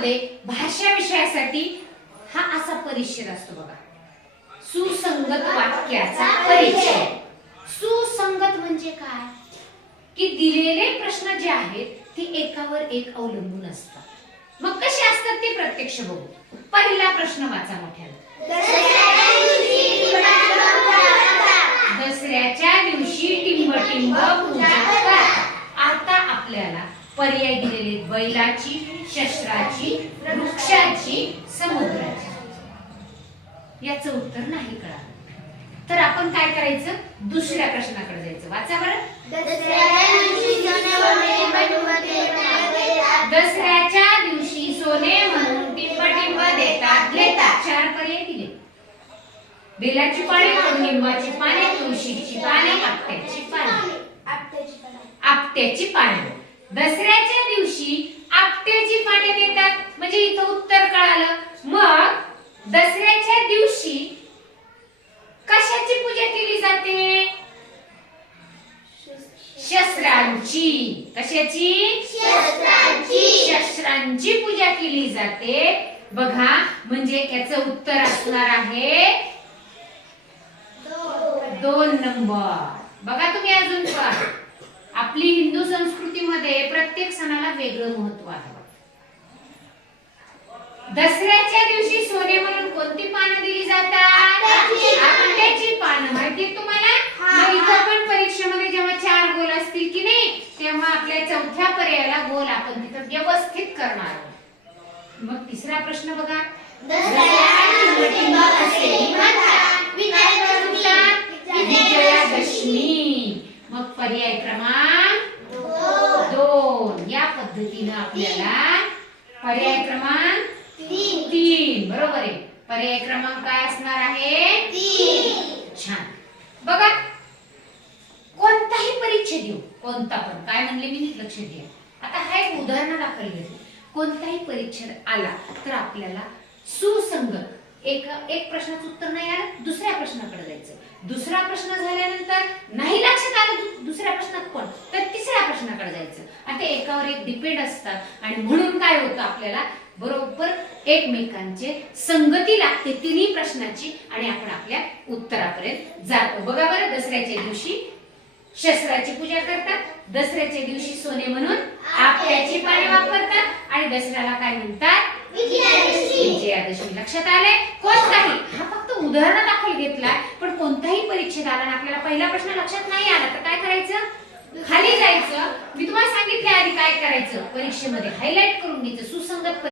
परीक्षेमध्ये भाषा विषयासाठी हा असा परिच्छेद असतो बघा, सुसंगत वाक्याचा परिच्छेद. सुसंगत म्हणजे काय की दिलेले प्रश्न जे आहेत ते एकावर एक अवलंबून असतात. मग कसे असतात ते प्रत्यक्ष बघू. पहिला प्रश्न वाचा मोठ्याने. दसऱ्याच्या दिवशी टिंबटिंब पूजा करा. आता आपल्याला पर्याय दिलेले बैलाची, शस्त्राची, वृक्षाची, समुद्राची. याचं उत्तर नाही कळालं तर आपण काय करायचं, दुसऱ्या प्रश्नाकडे जायचं. वाचा बरं. दसऱ्याच्या दिवशी सोने म्हणून टिंबटिंब देतात घेतात. 4 पर्याय दिले. बेलाची पाने, कडुलिंबाची पाने, तुळशीची पाने, आपट्याची पाने. आपट्याची पाने. दसऱ्याच्या दिवशी आपट्याची पाने देतात म्हणजे इथं उत्तर कळालं. मग दसऱ्याच्या दिवशी कशाची पूजा केली जाते? शस्त्रांची. कशाची? शस्त्रांची पूजा केली जाते. बघा म्हणजे याचं उत्तर असणार आहे 2 नंबर. बघा तुम्ही अजून पहा. आपली हिंदू संस्कृतीमध्ये प्रत्येक सणाला वेगळं महत्व आहे. दसऱ्याच्या दिवशी सोने म्हणून कोणती पानं दिली जातात? आपट्याची पानं. माहिती तुम्हाला? मग इथं पण परीक्षेमध्ये जेव्हा 4 गोल असतील की नाही तेव्हा आपल्या चौथ्या पर्यायाला गोल आपण तिथं व्यवस्थित करणार आहोत. मग तिसरा प्रश्न बघा. विजयादशमी. मग पर्याय क्रमांक 2. या पद्धतीने आपल्याला पर्याय क्रमांक 3 बरोबर आहे. पर्याय क्रमांक काय असणार आहे? 3. छान. बघा कोणताही परिच्छेद येऊ, कोणता पण, काय म्हणले मी नीट लक्ष द्या. आता हा एक उदाहरणादाखल घेतलं. कोणताही परिच्छेद आला तर आपल्याला सुसंगत एक प्रश्नाचं उत्तर नाही आलं दुसऱ्या प्रश्नाकडे जायचं. दुसरा प्रश्न झाल्यानंतर नाही लक्षात आलं दुसऱ्या प्रश्नात पण तर तिसऱ्या प्रश्नाकडे जायचं. आणि ते एकावर एक डिपेंड असतात आणि म्हणून काय होतं आपल्याला बरोबर एकमेकांचे संगती लागते तिन्ही प्रश्नाची आणि आपण आपल्या उत्तरापर्यंत जातो. बघा बरं. दसऱ्याच्या दिवशी शस्त्राची पूजा करतात. दसऱ्याच्या दिवशी सोने म्हणून आपट्याची पाने वापरतात आणि दसऱ्याला काय म्हणतात? विजयादशमी. लक्षात आले? कोणताही, हा फक्त उदाहरण दाखल घेतलाय पण कोणताही परीक्षेत आला आणि आपल्याला पहिला प्रश्न लक्षात नाही आला तर काय करायचं? खाली जायचं. मी तुम्हाला सांगितले आधी काय करायचं. परीक्षेमध्ये हायलाइट करून घ्यायचं सुसंगत